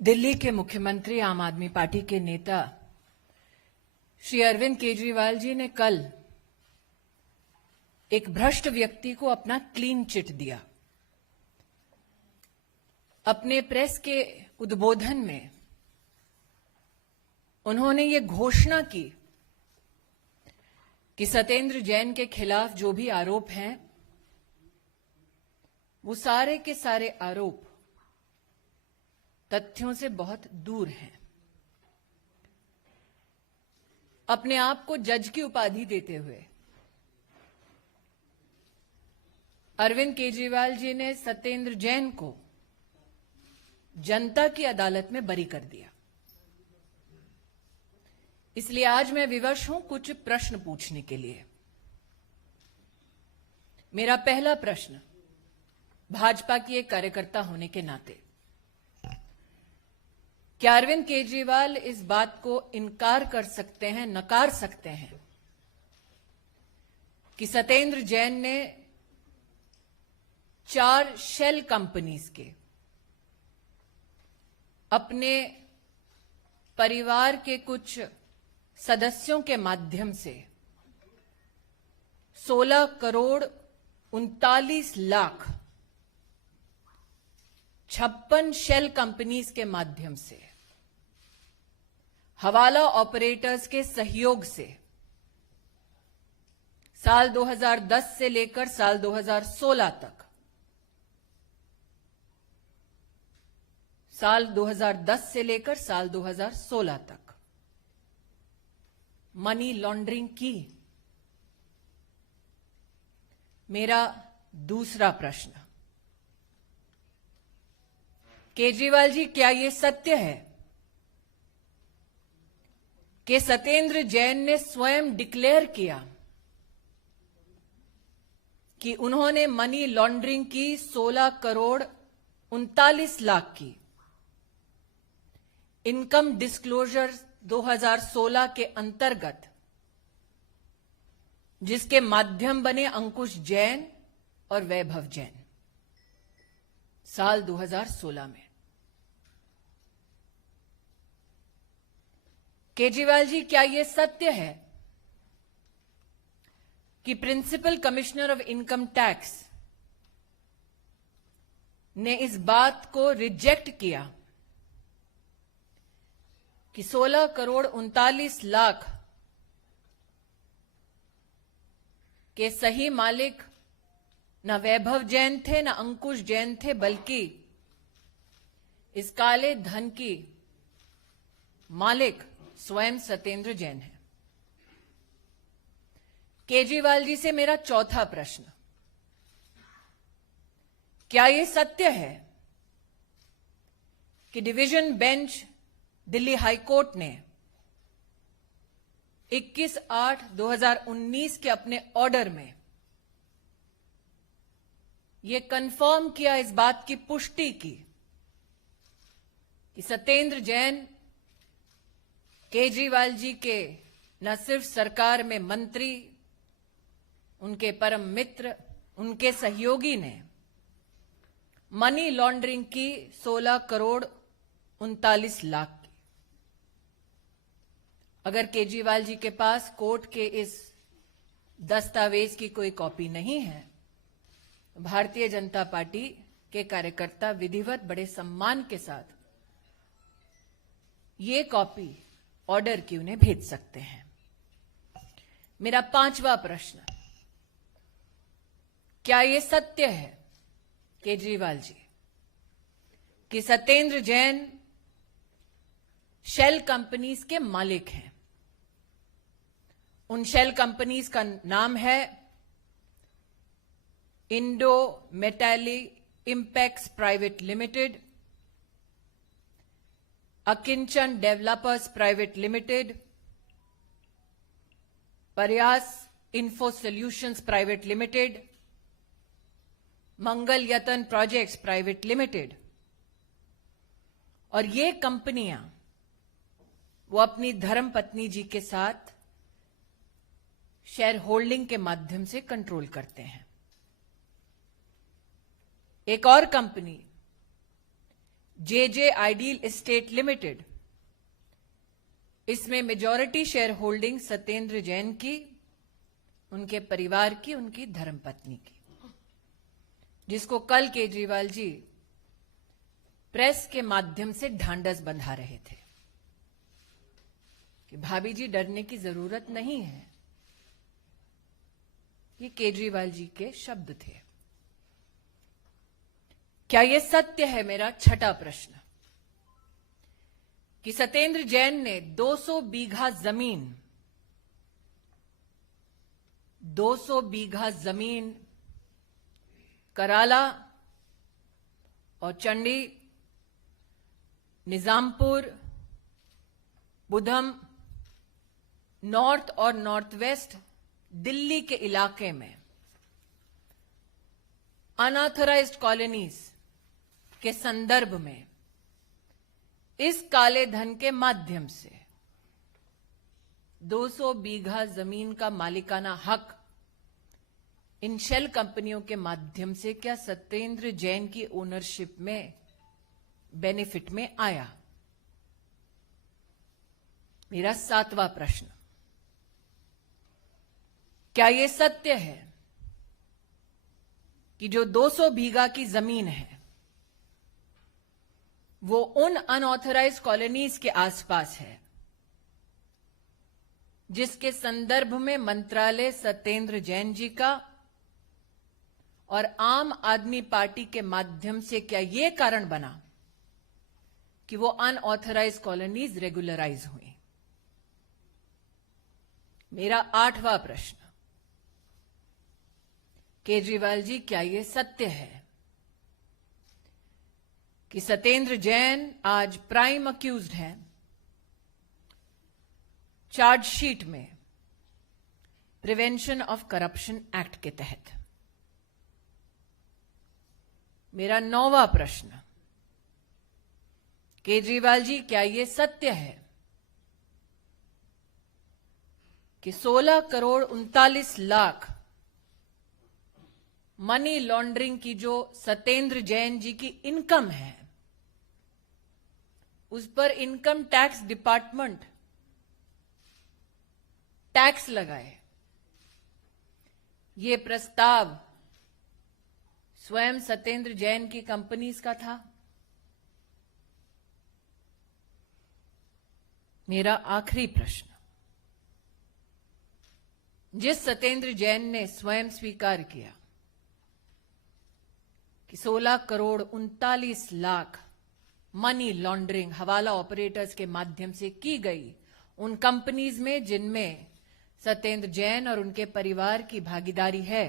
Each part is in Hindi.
दिल्ली के मुख्यमंत्री आम आदमी पार्टी के नेता श्री अरविंद केजरीवाल जी ने कल एक भ्रष्ट व्यक्ति को अपना क्लीन चिट दिया। अपने प्रेस के उद्बोधन में उन्होंने ये घोषणा की कि सत्येंद्र जैन के खिलाफ जो भी आरोप हैं वो सारे के सारे आरोप तथ्यों से बहुत दूर हैं। अपने आप को जज की उपाधि देते हुए अरविंद केजरीवाल जी ने सत्येंद्र जैन को जनता की अदालत में बरी कर दिया। इसलिए आज मैं विवश हूं कुछ प्रश्न पूछने के लिए। मेरा पहला प्रश्न भाजपा की एक कार्यकर्ता होने के नाते, क्या अरविंद केजरीवाल इस बात को इनकार कर सकते हैं, नकार सकते हैं कि सत्येंद्र जैन ने 4 शेल कंपनीज के अपने परिवार के कुछ सदस्यों के माध्यम से 16 करोड़ 39 लाख 56 शेल कंपनीज के माध्यम से हवाला ऑपरेटर्स के सहयोग से साल 2010 से लेकर साल 2016 तक, साल 2010 से लेकर साल 2016 तक मनी लॉन्ड्रिंग की? मेरा दूसरा प्रश्न, केजरीवाल जी, क्या यह सत्य है कि सत्येंद्र जैन ने स्वयं डिक्लेयर किया कि उन्होंने मनी लॉन्ड्रिंग की 16 करोड़ 39 लाख की इनकम डिस्क्लोजर 2016 के अंतर्गत, जिसके माध्यम बने अंकुश जैन और वैभव जैन, साल 2016 में? केजरीवाल जी, क्या यह सत्य है कि principal commissioner of income tax ने इस बात को रिजेक्ट किया कि 16 करोड़ 39 लाख के सही मालिक न वैभव जैन थे, न अंकुश जैन थे, बल्कि इस काले धन की मालिक स्वयं सत्येंद्र जैन है? केजरीवाल जी से मेरा चौथा प्रश्न, क्या यह सत्य है कि डिवीजन बेंच दिल्ली हाईकोर्ट ने 21/8/2019 के अपने ऑर्डर में यह कंफर्म किया, इस बात की पुष्टि की कि सत्येंद्र जैन केजरीवाल जी के न सिर्फ सरकार में मंत्री, उनके परम मित्र, उनके सहयोगी ने मनी लॉन्ड्रिंग की 16 करोड़ 39 लाख की? अगर केजरीवाल जी के पास कोर्ट के इस दस्तावेज की कोई कॉपी नहीं है, भारतीय जनता पार्टी के कार्यकर्ता विधिवत बड़े सम्मान के साथ ये कॉपी ऑर्डर की उन्हें भेज सकते हैं। मेरा पांचवा प्रश्न, क्या यह सत्य है केजरीवाल जी कि सत्येंद्र जैन शेल कंपनीज के मालिक हैं? उन शेल कंपनीज का नाम है Indo Metal Impex Private Limited, Akinchan Developers Private Limited, Prayas Info Solutions Private Limited, Mangal Yatan Projects Private Limited. और ये कंपनियां वो अपनी धर्मपत्नी जी के साथ शेयर होल्डिंग के माध्यम से कंट्रोल करते हैं। एक और company JJ Ideal Estate Limited, इसमें majority shareholding Satyendra Jain की, उनके परिवार की, उनकी धर्मपत्नी की, जिसको कल केजरीवाल जी प्रेस के माध्यम से ढांढस बंधा रहे थे कि भाभी जी डरने की जरूरत नहीं है। ये केजरीवाल जी के शब्द थे। क्या यह सत्य है, मेरा छठा प्रश्न, कि सत्येंद्र जैन ने 200 बीघा जमीन कराला और चंडी, निजामपुर, बुधम, नॉर्थ और नॉर्थ वेस्ट दिल्ली के इलाके में अनऑथराइज्ड कॉलोनीज के संदर्भ में इस काले धन के माध्यम से 200 बीघा जमीन का मालिकाना हक इन शेल कंपनियों के माध्यम से क्या सत्येंद्र जैन की ओनरशिप में, बेनिफिट में आया? मेरा सातवां प्रश्न, क्या यह सत्य है कि जो 200 बीघा की जमीन है वो उन अनऑथराइज्ड कॉलोनीज के आसपास है जिसके संदर्भ में मंत्रालय सत्येंद्र जैन जी का और आम आदमी पार्टी के माध्यम से क्या यह कारण बना कि वो अनऑथराइज्ड कॉलोनीज रेगुलराइज हुई? मेरा आठवां प्रश्न, केजरीवाल जी क्या यह सत्य है कि सत्येंद्र जैन आज प्राइम अक्यूज्ड हैं चार्जशीट में प्रिवेंशन ऑफ करप्शन एक्ट के तहत? मेरा नौवां प्रश्न, केजरीवाल जी क्या यह सत्य है कि 16 करोड़ 39 लाख मनी लॉन्ड्रिंग की जो सत्येंद्र जैन जी की इनकम है उस पर इनकम टैक्स डिपार्टमेंट टैक्स लगाए? ये प्रस्ताव स्वयं सत्येंद्र जैन की कंपनीज का था? मेरा आखिरी प्रश्न, जिस सत्येंद्र जैन ने स्वयं स्वीकार किया कि 16 करोड़ 39 लाख मनी लॉन्ड्रिंग हवाला ऑपरेटर्स के माध्यम से की गई उन कंपनीज में जिनमें सत्येंद्र जैन और उनके परिवार की भागीदारी है,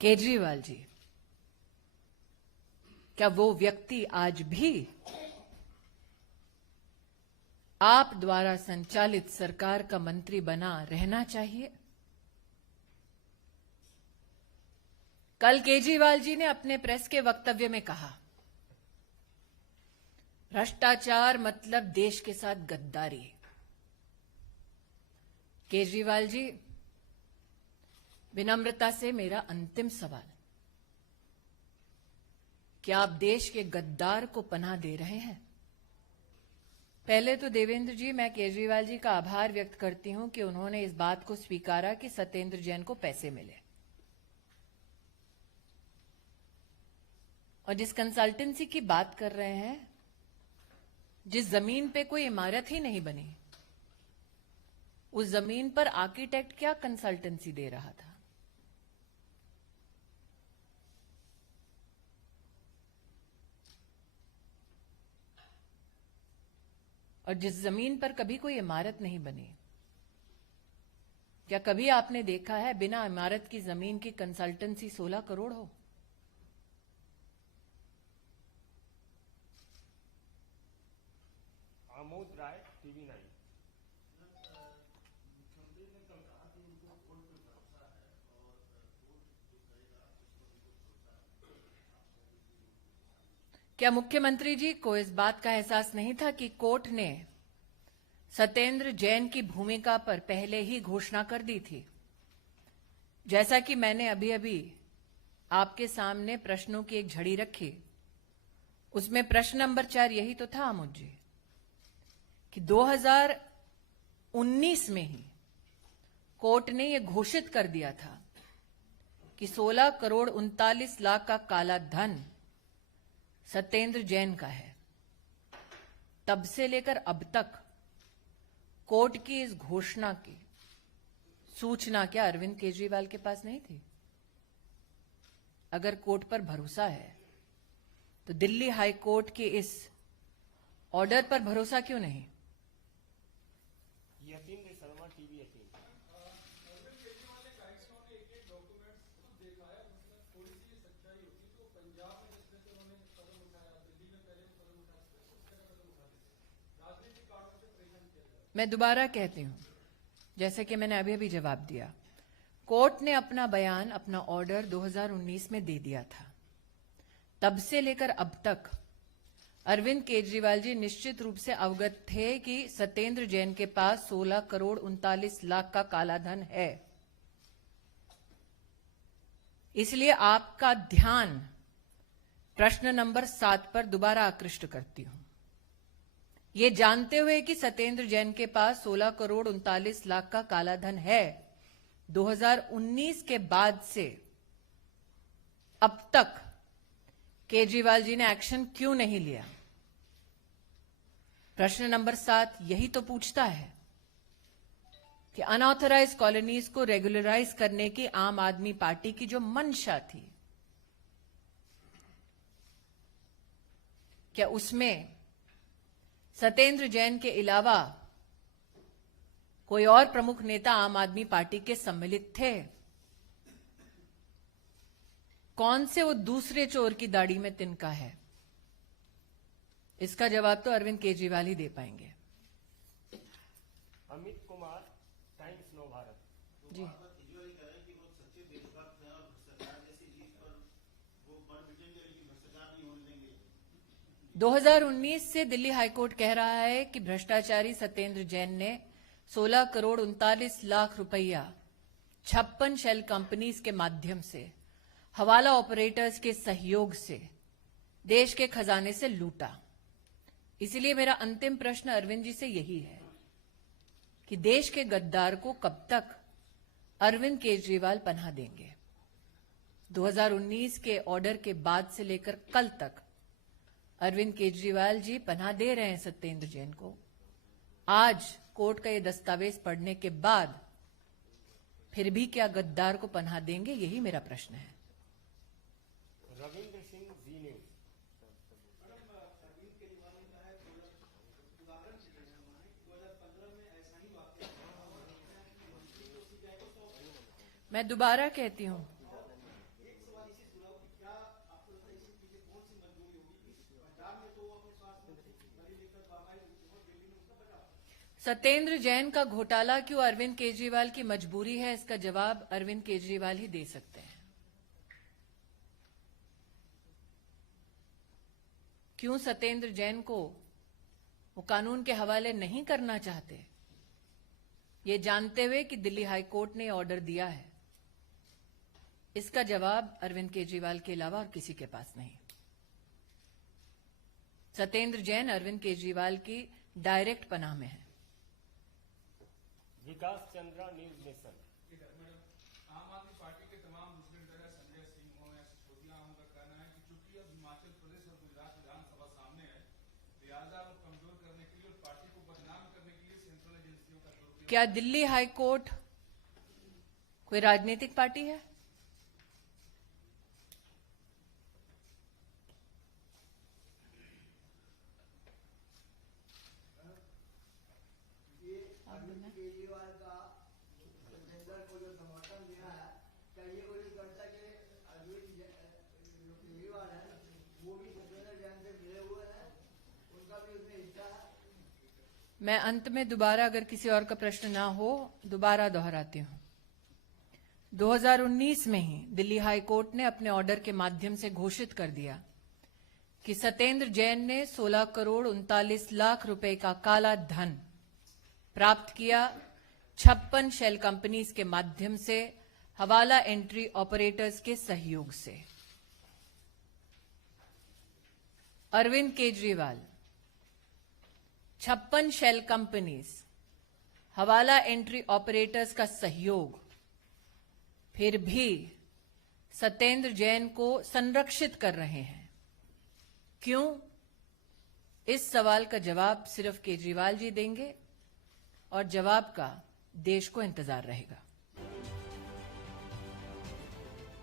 केजरीवाल जी क्या वो व्यक्ति आज भी आप द्वारा संचालित सरकार का मंत्री बना रहना चाहिए? कल केजरीवाल जी ने अपने प्रेस के वक्तव्य में कहा, भ्रष्टाचार मतलब देश के साथ गद्दारी। केजरीवाल जी, विनम्रता से मेरा अंतिम सवाल, क्या आप देश के गद्दार को पनाह दे रहे हैं? पहले तो देवेंद्र जी, मैं केजरीवाल जी का आभार व्यक्त करती हूं कि उन्होंने इस बात को स्वीकारा कि सत्येंद्र जैन को पैसे मिले, और जिस कंसल्टेंसी की बात कर रहे हैं, जिस जमीन पे कोई इमारत ही नहीं बनी, उस जमीन पर आर्किटेक्ट क्या कंसल्टेंसी दे रहा था? और जिस जमीन पर कभी कोई इमारत नहीं बनी, क्या कभी आपने देखा है बिना इमारत की जमीन की कंसल्टेंसी 16 करोड़ हो? आमोद राय, टीवी 9। क्या मुख्यमंत्री जी को इस बात का एहसास नहीं था कि कोर्ट ने सत्येंद्र जैन की भूमिका पर पहले ही घोषणा कर दी थी? जैसा कि मैंने अभी अभी आपके सामने प्रश्नों की एक झड़ी रखी उसमें प्रश्न नंबर 4 यही तो था मुझे कि 2019 में ही कोर्ट ने यह घोषित कर दिया था कि 16 करोड़ 39 लाख का काला धन सत्येंद्र जैन का है। तब से लेकर अब तक कोर्ट की इस घोषणा की सूचना क्या अरविंद केजरीवाल के पास नहीं थी? अगर कोर्ट पर भरोसा है तो दिल्ली हाई कोर्ट के इस ऑर्डर पर भरोसा क्यों नहीं? यतीन्द्र शर्मा टीवी 18। मैं दोबारा कहती हूं, जैसे कि मैंने अभी अभी जवाब दिया, कोर्ट ने अपना बयान, अपना ऑर्डर 2019 में दे दिया था। तब से लेकर अब तक अरविंद केजरीवाल जी निश्चित रूप से अवगत थे कि सत्येंद्र जैन के पास 16 करोड़ 39 लाख का काला धन है। इसलिए आपका ध्यान प्रश्न नंबर 7 पर दोबारा आकृष्ट करती हूं। ये जानते हुए कि सत्येंद्र जैन के पास 16 करोड़ 39 लाख का काला धन है, 2019 के बाद से अब तक केजरीवाल जी ने एक्शन क्यों नहीं लिया? प्रश्न नंबर 7 यही तो पूछता है कि अनऑथराइज कॉलोनीज को रेगुलराइज करने की आम आदमी पार्टी की जो मंशा थी, क्या उसमें सत्येंद्र जैन के अलावा कोई और प्रमुख नेता आम आदमी पार्टी के सम्मिलित थे? कौन से वो दूसरे चोर की दाढ़ी में तिनका है? इसका जवाब तो अरविंद केजरीवाल ही दे पाएंगे। अमित कुमार, टाइम्स नव भारत। जी, 2019 से दिल्ली हाईकोर्ट कह रहा है कि भ्रष्टाचारी सत्येंद्र जैन ने 16 करोड़ 39 लाख रुपया 56 शेल कंपनीज के माध्यम से, हवाला ऑपरेटर्स के सहयोग से देश के खजाने से लूटा। इसलिए मेरा अंतिम प्रश्न अरविंद जी से यही है कि देश के गद्दार को कब तक अरविंद केजरीवाल पनाह देंगे? 2019 के ऑर्डर के बाद से लेकर कल तक अरविंद केजरीवाल जी पनाह दे रहे हैं सत्येंद्र जैन को। आज कोर्ट का ये दस्तावेज पढ़ने के बाद फिर भी क्या गद्दार को पनाह देंगे? यही मेरा प्रश्न है। रविंद्र सिंह, जी न्यूज। मैं दोबारा कहती हूं, सत्येंद्र जैन का घोटाला क्यों अरविंद केजरीवाल की मजबूरी है, इसका जवाब अरविंद केजरीवाल ही दे सकते हैं। क्यों सत्येंद्र जैन को वो कानून के हवाले नहीं करना चाहते, ये जानते हुए कि दिल्ली हाईकोर्ट ने ऑर्डर दिया है? इसका जवाब अरविंद केजरीवाल के अलावा और किसी के पास नहीं। सत्येंद्र जैन अरविंद केजरीवाल की डायरेक्ट पनाह में है। विकास चंद्रा, न्यूज नेशन। आम आदमी पार्टी के तमाम दूसरे लीडर संजय सिंह हो या सिसोदिया, उनका कहना है कि चूंकि अब हिमाचल प्रदेश और गुजरात विधानसभा सामने है, लिहाजा वो कमजोर करने के लिए और पार्टी को बदनाम करने के लिए सेंट्रल एजेंसियों का दुरुपयोग। क्या दिल्ली हाईकोर्ट कोई राजनीतिक पार्टी है? केजरीवाल का सत्येंद्र को जो समर्थन दिया है, क्या ये कोई करता कि केजरीवाल है वो भी सत्येंद्र जैन से मिले हुए हैं, उनका भी उसमें हिस्सा है? मैं अंत में दोबारा, अगर किसी और का प्रश्न ना हो, दोबारा दोहराती हूं। 2019 में ही दिल्ली हाईकोर्ट ने अपने ऑर्डर के माध्यम से घोषित कर दिया कि सत्येंद्र जैन ने 16 करोड़ 39 लाख रुपए का काला धन प्राप्त किया 56 शेल कंपनीज के माध्यम से, हवाला एंट्री ऑपरेटर्स के सहयोग से। अरविंद केजरीवाल 56 शेल कंपनीज, हवाला एंट्री ऑपरेटर्स का सहयोग, फिर भी सत्येंद्र जैन को संरक्षित कर रहे हैं। क्यों? इस सवाल का जवाब सिर्फ केजरीवाल जी देंगे और जवाब का देश को इंतजार रहेगा।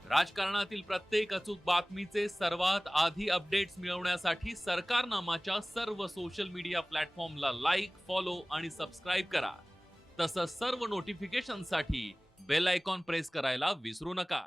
राजकारणातील प्रत्येक अचूक बातमीचे सर्वात आधी अपडेट्स मिळवण्यासाठी सरकारनामाच्या सर्व सोशल मीडिया प्लॅटफॉर्मला लाईक, फॉलो आणि सबस्क्राईब करा। तसंच सर्व नोटिफिकेशनसाठी बेल आयकॉन प्रेस करायला विसरू नका।